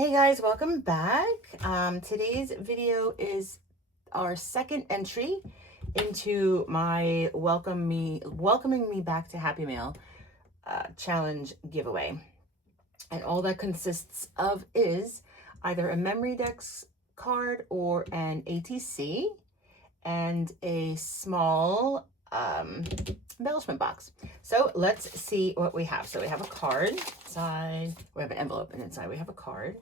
Hey guys, welcome back. Today's video is our second entry into my welcoming me back to Happymail challenge giveaway. And all that consists of is either a memory decks card or an ATC and a small embellishment box. So let's see what we have. So we have a card inside, we have an envelope, and inside we have a card.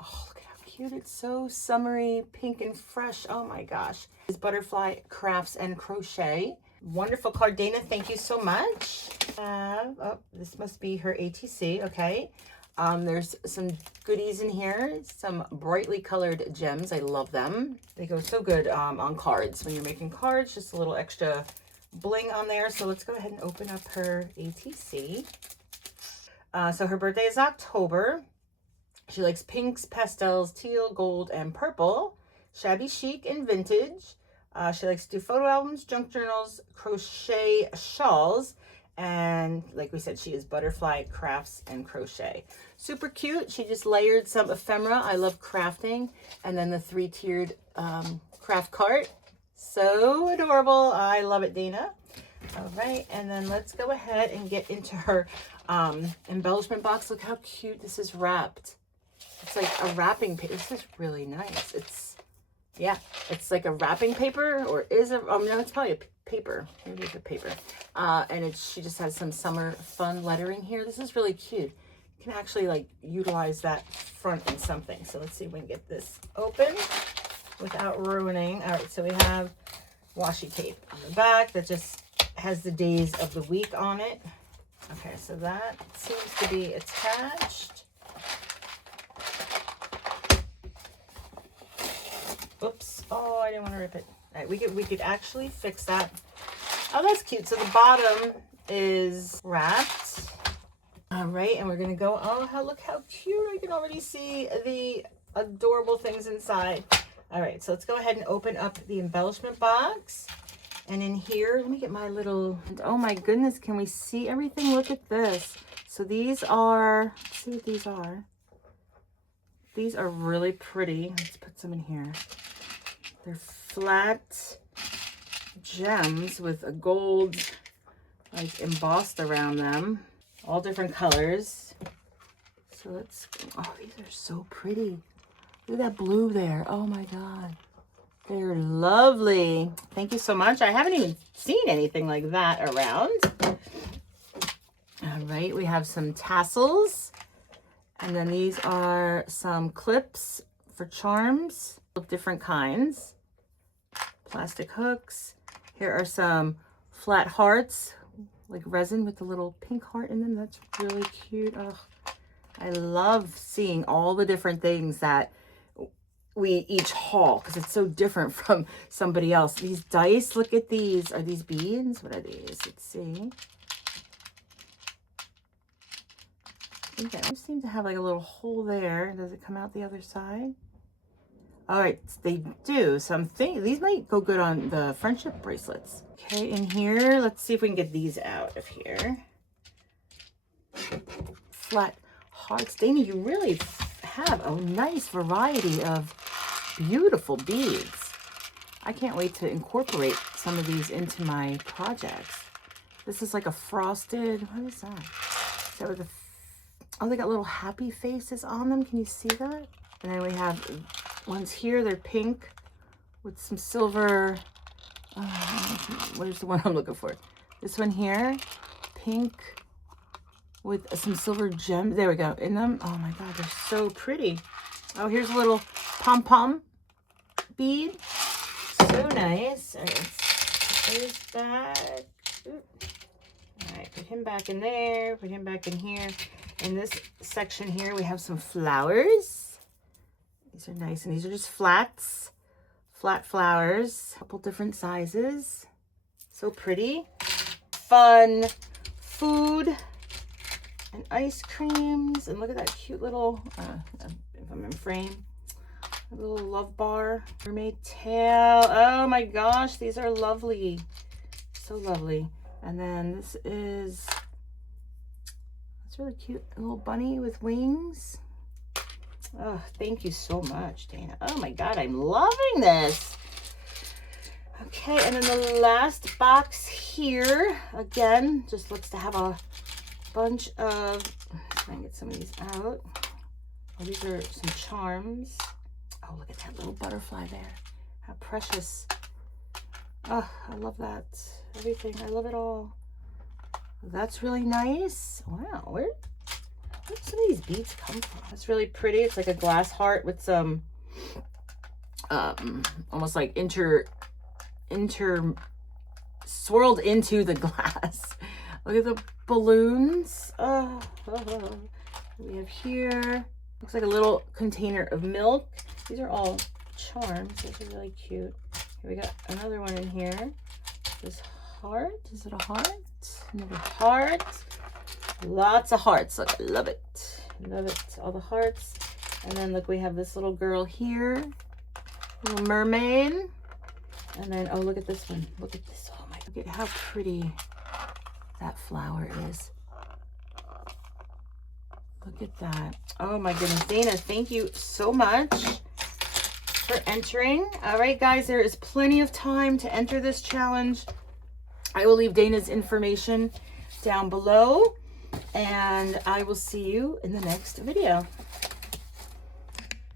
Oh, look at how cute. It's so summery, pink and fresh. Oh my gosh. It's Butterfly Crafts and Crochet. Wonderful card, Dana. Thank you so much. Oh, this must be her ATC. Okay. There's some goodies in here, some brightly colored gems. I love them. They go so good on cards. When you're making cards, just a little extra bling on there. So let's go ahead and open up her ATC. So her birthday is October. She likes pinks, pastels, teal, gold, and purple. Shabby chic and vintage. She likes to do photo albums, junk journals, crochet shawls, and like we said, she is Butterfly Crafts and Crochet. Super cute. She just layered some ephemera. I love crafting. And then the three-tiered craft cart. So adorable. I love it, Dana. All right, and then let's go ahead and get into her embellishment box. Look how cute this is wrapped. It's like a wrapping paper. This is really nice. It's like a wrapping paper, or is it? Oh no, it's probably a paper. Maybe it's a paper. And she just has some summer fun lettering here. This is really cute. You can actually like utilize that front in something. So let's see if we can get this open without ruining. All right, so we have washi tape on the back that just has the days of the week on it. Okay, so that seems to be attached. Oops. Oh, I didn't want to rip it. All right, we could actually fix that. Oh, that's cute. So the bottom is wrapped. All right, and we're gonna go. Oh, look how cute! I can already see the adorable things inside. All right, so let's go ahead and open up the embellishment box. And in here, let me get my little. Oh my goodness, can we see everything? Look at this. So these are. Let's see what these are. These are really pretty. Let's put some in here. They're flat gems with a gold like embossed around them. All different colors. So let's, oh, these are so pretty. Look at that blue there. Oh my God. They're lovely. Thank you so much. I haven't even seen anything like that around. All right, we have some tassels. And then these are some clips for charms of different kinds. Plastic hooks. Here are some flat hearts, like resin with a little pink heart in them. That's really cute. Oh, I love seeing all the different things that we each haul because it's so different from somebody else. These dice, look at these. Are these beads? What are these? Let's see. Okay, they seem to have like a little hole there. Does it come out the other side? All right, they do. Something. These might go good on the friendship bracelets. Okay, in here, let's see if we can get these out of here. Flat hearts. Dana, you really have a nice variety of beautiful beads. I can't wait to incorporate some of these into my projects. This is like a frosted, what is that? Is that with a, oh, they got little happy faces on them. Can you see that? And then we have ones here. They're pink with some silver. What is the one I'm looking for? This one here, pink with some silver gems. There we go. In them. Oh my God, they're so pretty. Oh, here's a little pom-pom bead. So nice. All right, put his back. All right, put him back in there. Put him back in here. In this section here, we have some flowers. These are nice, and these are just flats. Flat flowers. A couple different sizes. So pretty. Fun food and ice creams. And look at that cute little, if I'm in frame, a little love bar. Mermaid tail. Oh my gosh, these are lovely. So lovely. And then this is, it's really cute. A little bunny with wings. Oh, thank you so much, Dana. Oh my God, I'm loving this. Okay, and then the last box here, again, just looks to have a bunch of, let's try and get some of these out. Oh, these are some charms. Oh, look at that little butterfly there. How precious. Oh, I love that. Everything, I love it all. That's really nice. Wow, where did some of these beads come from? That's really pretty. It's like a glass heart with some, almost like swirled into the glass. Look at the balloons. Oh, we have here, looks like a little container of milk. These are all charms. Those are really cute. Here we got another one in here. This heart, is it a heart? Another heart. Lots of hearts. Look, I love it. Love it. All the hearts. And then look, we have this little girl here. Little mermaid. And then, oh, look at this one. Look at this. Oh my, look at how pretty that flower is. Look at that. Oh my goodness. Dana, thank you so much for entering. All right, guys, there is plenty of time to enter this challenge. I will leave Dana's information down below, and I will see you in the next video.